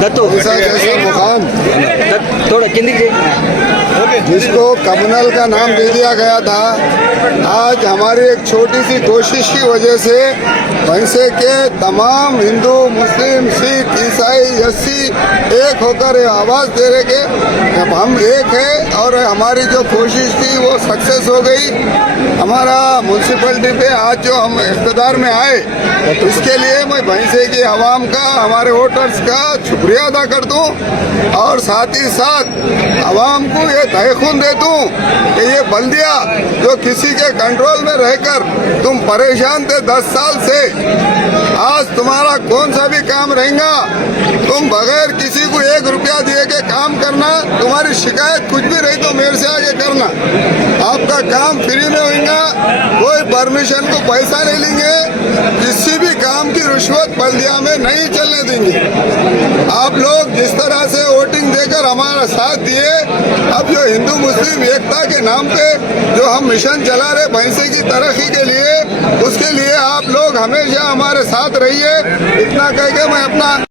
दत्तू ऐसा जैसे मुकाम थोड़ा किंदी जिसको कम्युनल का नाम दे दिया गया था, आज हमारी एक छोटी सी कोशिश की वजह से भैंसे के तमाम हिंदू, मुस्लिम, सिख, ईसाई, एससी एक होकर ये आवाज़ दे रहे के जब हम एक है और हमारी जो कोशिश थी वो सक्सेस हो गई। हमारा म्यूनसिपलिटी पे आज जो हम इख्तिदार में आए, इसके लिए मैं भैंसे की आवाम का, हमारे वोटर्स का शुक्रिया अदा कर दूं और साथ ही साथ आवाम को ये तयखुन दे दूं कि ये बल्दिया जो किसी के कंट्रोल में रहकर तुम परेशान थे 10 साल से, आज तुम्हारा कौन सा भी काम रहेगा, तुम बगैर किसी को 1 रुपया दिए के काम करना, तुम्हारी शिकायत कुछ भी रही तो मेरे से आगे करना, आपका काम फ्री में होगा, कोई परमिशन को पैसा नहीं लेंगे, किसी भी काम की रिश्वत बल्दिया में नहीं चलने देंगे। आप लोग जिस तरह से वोटिंग देकर हमारा साथ दिए, अब जो हिंदू मुस्लिम एकता के नाम पे जो हम मिशन चला रहे भैंसे की तरक्की के लिए, उसके लिए आप लोग हमेशा हमारे साथ रहिए। इतना कह के मैं अपना